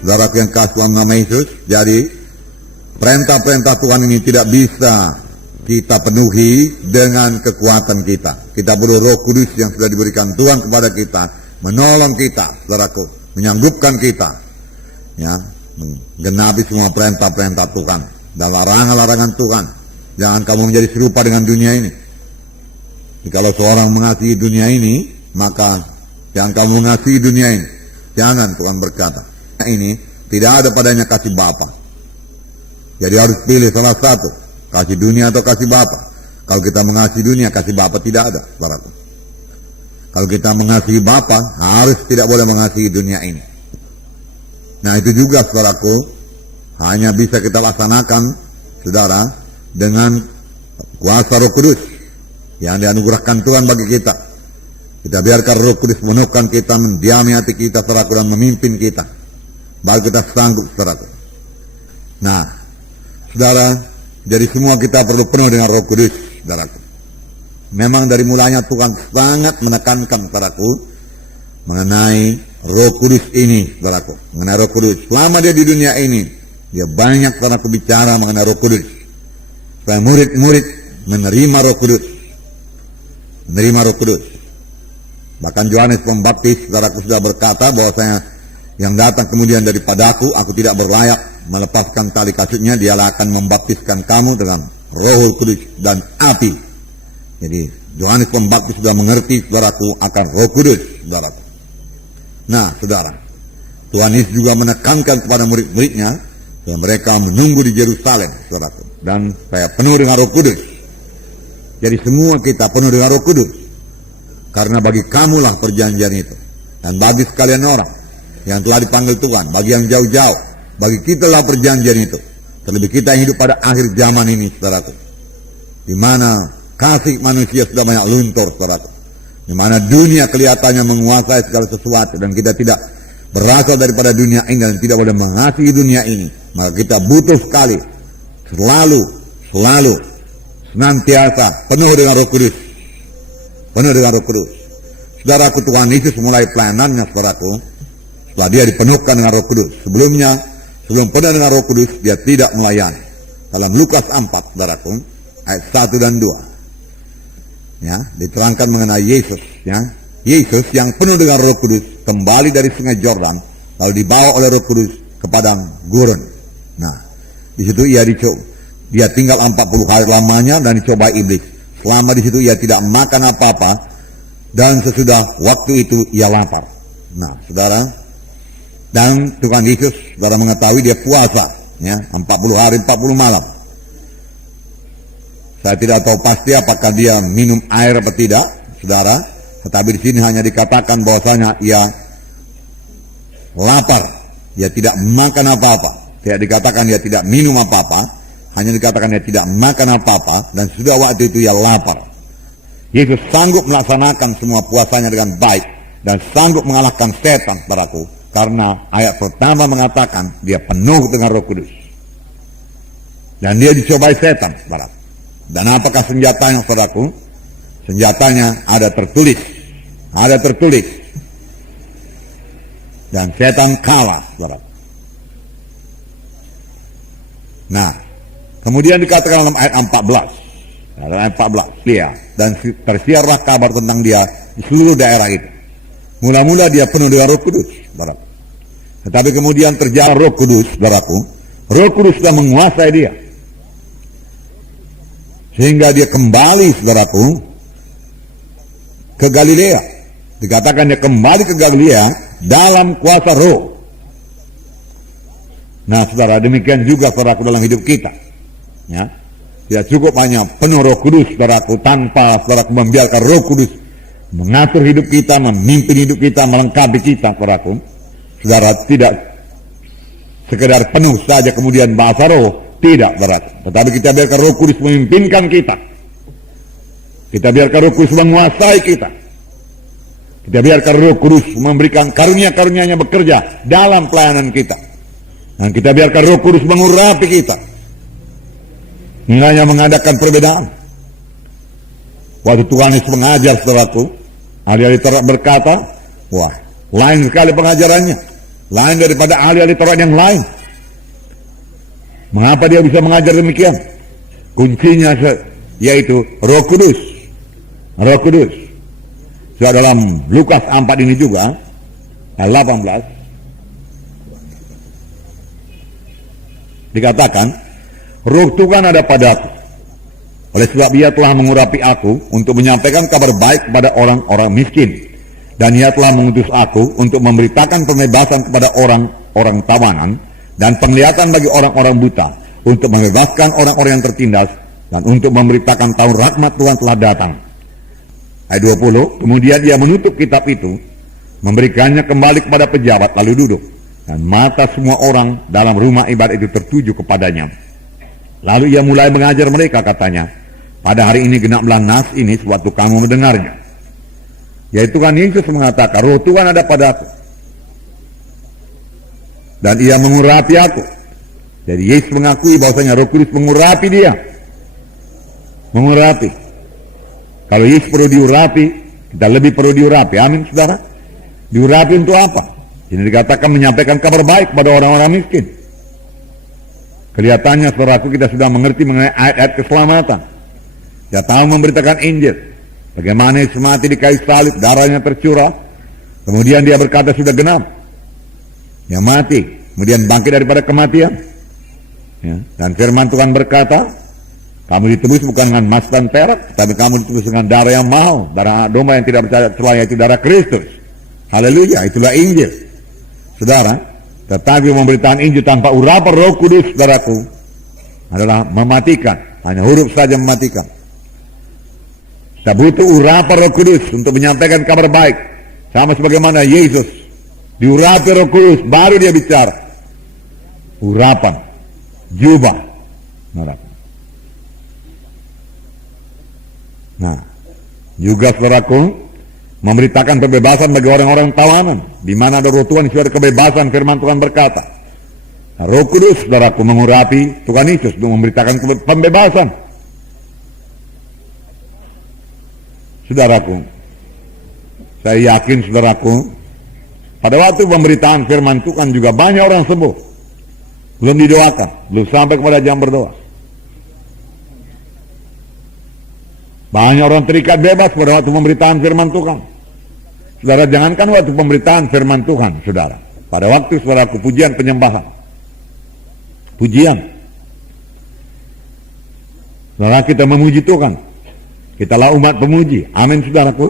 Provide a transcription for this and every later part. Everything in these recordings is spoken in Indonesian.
Saudaraku yang kasih dalam nama Yesus, jadi perintah-perintah Tuhan ini tidak bisa kita penuhi dengan kekuatan kita. Kita perlu Roh Kudus yang sudah diberikan Tuhan kepada kita, menolong kita, saudaraku, menyanggupkan kita, ya, menggenapi semua perintah-perintah Tuhan dan larangan-larangan Tuhan. Jangan kamu menjadi serupa dengan dunia ini. Kalau seorang mengasihi dunia ini, maka jangan kamu mengasihi dunia ini. Jangan, Tuhan berkata. Ini tidak ada padanya kasih Bapa. Jadi harus pilih salah satu, kasih dunia atau kasih Bapa. Kalau kita mengasihi dunia, kasih Bapa tidak ada, saudaraku. Kalau kita mengasihi Bapa, harus tidak boleh mengasihi dunia ini. Nah, itu juga, saudaraku, hanya bisa kita laksanakan, saudara, dengan kuasa Roh Kudus yang dianugerahkan Tuhan bagi kita. Kita biarkan Roh Kudus meneguhkan kita, mendiami hati kita, saudaraku, dan memimpin kita. Baru kita sanggup, saudaraku. Nah, saudara, jadi semua kita perlu penuh dengan Roh Kudus, saudaraku. Memang dari mulanya Tuhan sangat menekankan, saudaraku, mengenai Roh Kudus ini, saudaraku. Mengenai Roh Kudus. Selama dia di dunia ini, dia banyak, saudaraku, bicara mengenai Roh Kudus. Supaya murid-murid menerima Roh Kudus. Menerima Roh Kudus. Bahkan Yohanes Pembaptis, saudaraku, sudah berkata bahwasanya yang datang kemudian daripadaku, aku tidak berlayak melepaskan tali kasutnya, dialah akan membaptiskan kamu dengan Roh Kudus dan api. Jadi Yohanes Pembaptis sudah mengerti, saudaraku, akan Roh Kudus, saudaraku. Nah, saudara, Tuhan Yesus juga menekankan kepada murid-muridnya yang mereka menunggu di Yerusalem, saudaraku, dan saya penuh dengan Roh Kudus. Jadi semua kita penuh dengan Roh Kudus, karena bagi kamulah perjanjian itu, dan bagi sekalian orang yang telah dipanggil Tuhan, bagi yang jauh-jauh, bagi kita lah perjanjian itu. Terlebih kita yang hidup pada akhir zaman ini, saudaraku, di mana kasih manusia sudah banyak luntur, saudaraku, di mana dunia kelihatannya menguasai segala sesuatu, dan kita tidak berasal daripada dunia ini dan tidak boleh mengasihi dunia ini. Maka kita butuh sekali, selalu, senantiasa penuh dengan Roh Kudus, penuh dengan Roh Kudus. Saudaraku, Tuhan Yesus mulai pelayanannya, saudaraku, setelah dia dipenuhkan dengan Roh Kudus. Sebelum penuh dengan Roh Kudus, dia tidak melayani. Dalam Lukas 4, saudaraku, ayat 1 dan 2. Ya, diterangkan mengenai Yesus, ya. Yesus yang penuh dengan Roh Kudus kembali dari Sungai Yordan, lalu dibawa oleh Roh Kudus ke padang gurun. Nah, di situ dia tinggal 40 hari lamanya dan dicoba iblis. Selama di situ ia tidak makan apa-apa, dan sesudah waktu itu ia lapar. Nah, saudara, dan Tuhan Yesus, saudara, mengetahui dia puasa, ya, 40 hari 40 malam. Saya tidak tahu pasti apakah dia minum air atau tidak, saudara. Tetapi di sini hanya dikatakan bahwasanya ia lapar, dia tidak makan apa-apa. Tidak dikatakan dia tidak minum apa-apa, hanya dikatakan dia tidak makan apa-apa, dan sudah waktu itu ia lapar. Yesus sanggup melaksanakan semua puasanya dengan baik dan sanggup mengalahkan setan, saudaraku. Karena ayat pertama mengatakan dia penuh dengan Roh Kudus. Dan dia dicobai setan, saudara. Dan apakah senjatanya, saudaraku? Senjatanya ada tertulis. Ada tertulis. Dan setan kalah, saudara. Nah, kemudian dikatakan dalam ayat 14. Dalam ayat 14, dia. Dan tersiarlah kabar tentang dia di seluruh daerah itu. Mula-mula dia penuh dengan Roh Kudus, saudara. Tetapi kemudian terjadi Roh Kudus, saudaraku. Roh Kudus sudah menguasai dia. Sehingga dia kembali, saudaraku, ke Galilea. Dikatakan dia kembali ke Galilea dalam kuasa Roh. Nah, saudara, demikian juga, saudaraku, dalam hidup kita. Ya, tidak cukup hanya penuh Roh Kudus, saudaraku, tanpa, saudaraku, membiarkan Roh Kudus mengatur hidup kita, memimpin hidup kita, melengkapi kita, saudaraku. Saudara, tidak sekedar penuh saja kemudian bahasa roh, tidak, saudara. Tetapi kita biarkan Roh Kudus memimpinkan kita. Kita biarkan Roh Kudus menguasai kita. Kita biarkan Roh Kudus memberikan karunia-karunia-Nya bekerja dalam pelayanan kita. Dan kita biarkan Roh Kudus mengurapi kita. Hingga mengadakan perbedaan. Waktu Tuhan Yesus mengajar, saudaraku, ahli-ahli Taurat berkata, wah, lain sekali pengajarannya. lain daripada ahli-ahli Taurat yang lain. Mengapa dia bisa mengajar demikian? Kuncinya yaitu Roh Kudus. Roh Kudus. So, dalam Lukas 4 ini juga, ayat 18, dikatakan, Roh Tuhan ada padaku. Oleh sebab ia telah mengurapi aku untuk menyampaikan kabar baik kepada orang-orang miskin. Dan ia telah mengutus aku untuk memberitakan pembebasan kepada orang-orang tawanan dan penglihatan bagi orang-orang buta, untuk membebaskan orang-orang yang tertindas, dan untuk memberitakan tahun rahmat Tuhan telah datang. Ayat 20, kemudian ia menutup kitab itu, memberikannya kembali kepada pejabat, lalu duduk. Dan mata semua orang dalam rumah ibadat itu tertuju kepadanya. Lalu ia mulai mengajar mereka, katanya, pada hari ini genaplah nas ini sewaktu kamu mendengarnya. Yaitu kan Yesus mengatakan, Roh Tuhan ada padaku, dan ia mengurapi aku. Jadi Yesus mengakui bahwasanya Roh Kudus mengurapi dia. Mengurapi. Kalau Yesus perlu diurapi, kita lebih perlu diurapi. Amin, saudara. Diurapi untuk apa? Ini dikatakan menyampaikan kabar baik kepada orang-orang miskin. Kelihatannya, saudaraku, kita sudah mengerti mengenai ayat-ayat keselamatan. Kita tahu memberitakan Injil. Bagaimana Yesus mati di kayu salib, darahnya tercurah. Kemudian dia berkata sudah genap. Dia mati, kemudian bangkit daripada kematian. Ya. Dan firman Tuhan berkata, kamu ditebus bukan dengan emas dan perak, tapi kamu ditebus dengan darah yang mahal, darah domba yang tidak bercacat celah, yaitu darah Kristus. Haleluya, itulah Injil. Saudara, tetapi pemberitaan Injil tanpa urapan Roh Kudus, saudaraku, adalah mematikan. Hanya huruf saja mematikan. Kita butuh urapan Roh Kudus untuk menyampaikan kabar baik. Sama sebagaimana Yesus diurapi Roh Kudus, baru dia bicara. Urapan, jubah. Nah, juga saudaraku, memberitakan kebebasan bagi orang-orang tawanan. Di mana ada Roh Tuhan, ada kebebasan. Firman Tuhan berkata, nah, Roh Kudus, saudaraku, mengurapi Tuhan Yesus untuk memberitakan pembebasan. Saudaraku, saya yakin, saudaraku, pada waktu pemberitaan firman Tuhan juga banyak orang sembuh. Belum didoakan, belum sampai kepada jam berdoa. Banyak orang terikat bebas pada waktu pemberitaan firman Tuhan. Saudara, jangankan waktu pemberitaan firman Tuhan, saudara. Pada waktu, saudaraku, pujian penyembahan. Pujian. Saudara, kita memuji Tuhan. Kitalah umat pemuji. Amin, saudaraku.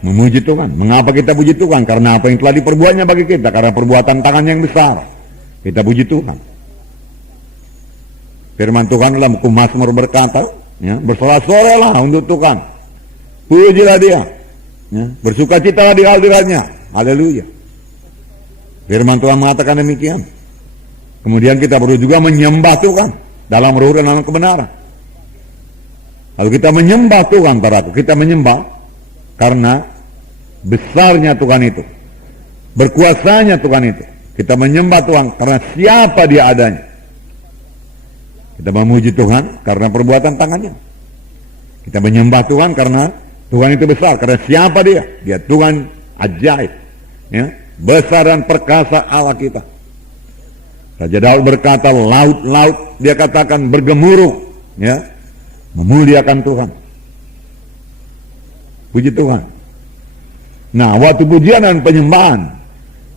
Memuji Tuhan. Mengapa kita puji Tuhan? Karena apa yang telah diperbuatnya bagi kita. Karena perbuatan tangan yang besar. Kita puji Tuhan. Firman Tuhan dalam buku Mazmur berkata, ya, bersorak-soraklah untuk Tuhan. Pujilah dia. Ya, bersukacitalah di hadiratnya. Haleluya. Firman Tuhan mengatakan demikian. Kemudian kita perlu juga menyembah Tuhan dalam roh dan dalam kebenaran. Kalau kita menyembah Tuhan, saudaraku, kita menyembah karena besarnya Tuhan itu, berkuasanya Tuhan itu. Kita menyembah Tuhan karena siapa dia adanya. Kita memuji Tuhan karena perbuatan tangannya. Kita menyembah Tuhan karena Tuhan itu besar, karena siapa dia? Dia Tuhan ajaib, ya, besar dan perkasa Allah kita. Raja Daud berkata, laut-laut, dia katakan bergemuruh, ya, memuliakan Tuhan. Puji Tuhan. Nah, waktu pujian dan penyembahan,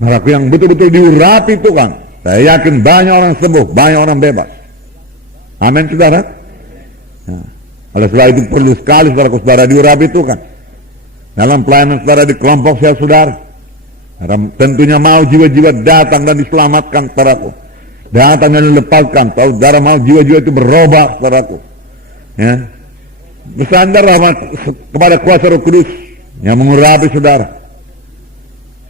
mereka yang betul-betul diurapi Tuhan, saya yakin banyak orang sembuh, banyak orang bebas. Amin, saudara. Nah, oleh sebab itu perlu sekali saudara diurapi Tuhan. Dalam pelayanan saudara di kelompok saya, saudara, tentunya mau jiwa-jiwa datang dan diselamatkan, saudaraku. Datang dan dilepaskan. Saudara mau jiwa-jiwa itu berubah, saudaraku. Ya, bersandarlah kepada kuasa Roh Kudus yang mengurapi saudara.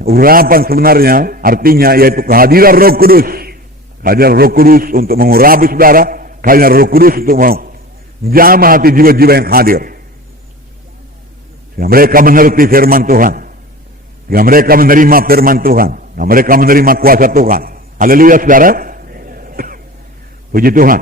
Urapan sebenarnya artinya yaitu kehadiran Roh Kudus. Kehadiran Roh Kudus untuk mengurapi saudara, kehadiran Roh Kudus untuk menjamah hati jiwa-jiwa yang hadir. Sehingga mereka mengerti firman Tuhan. Sehingga mereka menerima firman Tuhan. Nah, mereka menerima kuasa Tuhan. Haleluya, saudara. Puji Tuhan.